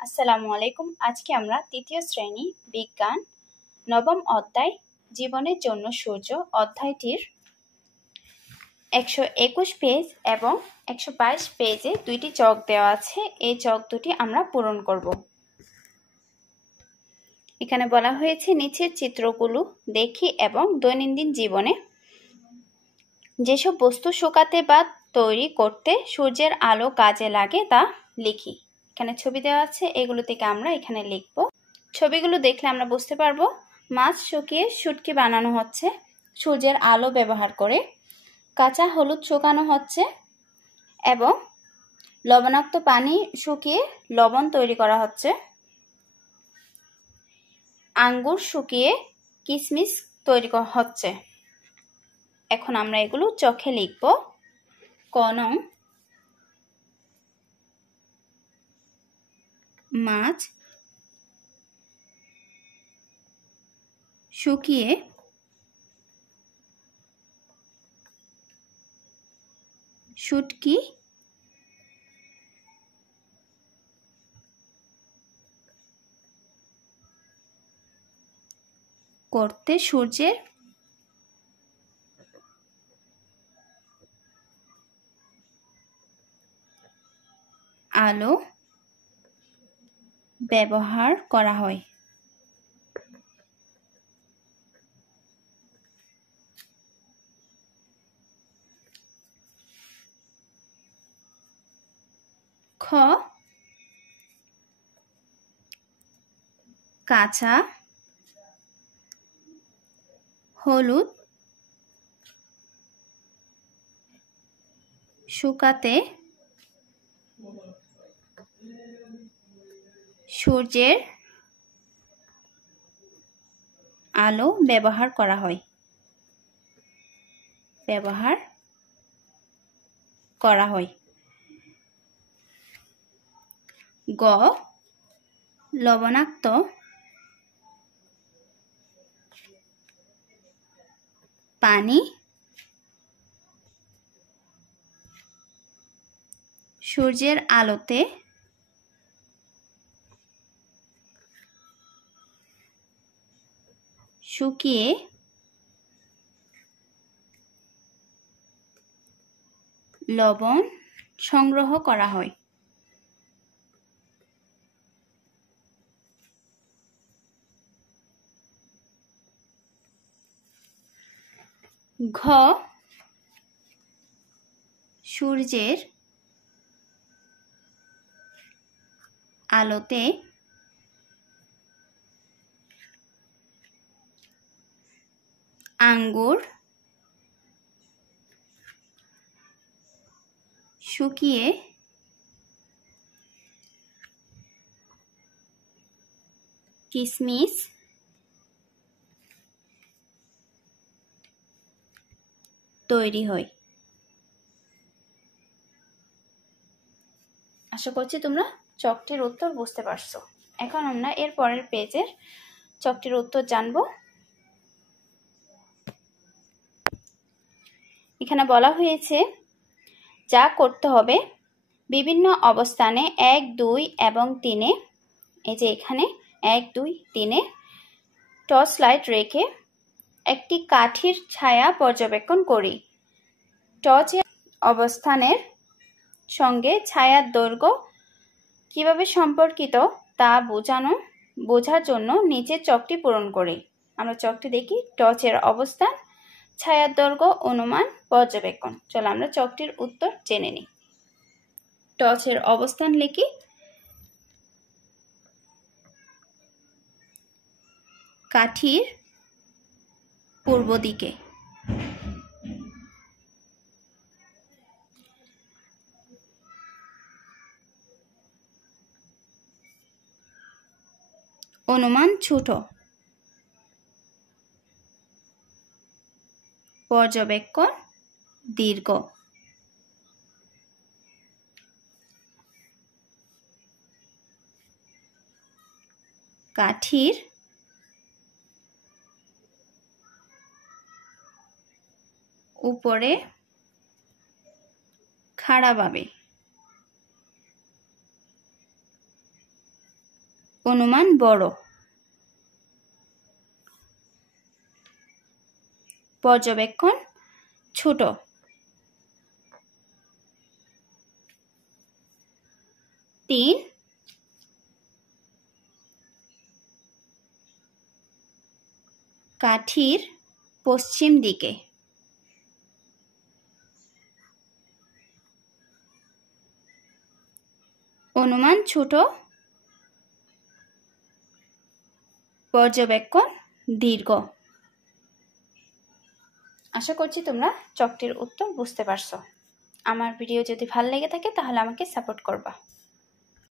আসসালামু আলাইকুম। আজকে আমরা তৃতীয় শ্রেণী বিজ্ঞান নবম অধ্যায় জীবনের জন্য সূর্য অধ্যায়টির 121 পেজ এবং 122 পেজে দুইটি চক দেওয়া আছে। এই চক দুটি আমরা পূরণ করব। এখানে বলা হয়েছে নিচের চিত্রগুলো দেখি এবং দৈনন্দিন জীবনে যেসব বস্তু শুকাতে বা তৈরি করতে সূর্যের আলো কাজে লাগে তা লিখি। এখানে ছবি দেওয়া আছে, এগুলো থেকে আমরা এখানে লিখব। ছবিগুলো দেখলে আমরা বুঝতে পারবো মাছ শুকিয়ে শুটকি বানানো হচ্ছে সূর্যের আলো ব্যবহার করে, কাঁচা হলুদ শুকানো হচ্ছে এবং লবণাক্ত পানি শুকিয়ে লবণ তৈরি করা হচ্ছে, আঙ্গুর শুকিয়ে কিশমিশ তৈরি হচ্ছে। এখন আমরা এগুলো চোখে লিখব। ক নং, মাছ শুকিয়ে শুটকি করতে সূর্যের আলো ব্যবহার করা হয়। খ, কাঁচা হলুদ শুকাতে সূর্যের আলো ব্যবহার করা হয়। গ, লবণাক্ত পানি সূর্যের আলোতে শুকিয়ে লবণ সংগ্রহ করা হয়। ঘ, সূর্যের আলোতে আঙ্গুর শুকিয়ে কিশমিশ তৈরি হয়। আশা করছি তোমরা চকটির উত্তর বুঝতে পারছো। এখন আমরা এর পরের পেজের চকটির উত্তর জানব। এখানে বলা হয়েছে যা করতে হবে বিভিন্ন অবস্থানে 1, 2 এবং 3-এ, এই যে এখানে 1, 2, 3-এ টর্চ লাইট রেখে একটি কাঠির ছায়া পর্যবেক্ষণ করি। টর্চের অবস্থানের সঙ্গে ছায়ার দৈর্ঘ্য কিভাবে সম্পর্কিত তা বোঝার জন্য নিচের চকটি পূরণ করি। আমরা চকটি দেখি। টর্চের অবস্থান, ছায়ার দৈর্ঘ্য, অনুমান, পর্যবেক্ষণ। চলো আমরা চকটির উত্তর জেনে নিই। টর্চের অবস্থান লিখি। কাঠির পূর্ব দিকে। অনুমান ছোট। পর্যবেক্ষণ দীর্ঘ। কাঠির উপরে খাড়াভাবে। অনুমান বড়। পর্যবেক্ষণ ছোট। তিন, কাঠির পশ্চিম দিকে। অনুমান ছোট, পর্যবেক্ষণ দীর্ঘ। আশা করছি তোমরা চকটির উত্তর বুঝতে পারছো। আমার ভিডিও যদি ভালো লেগে থাকে তাহলে আমাকে সাপোর্ট করবা।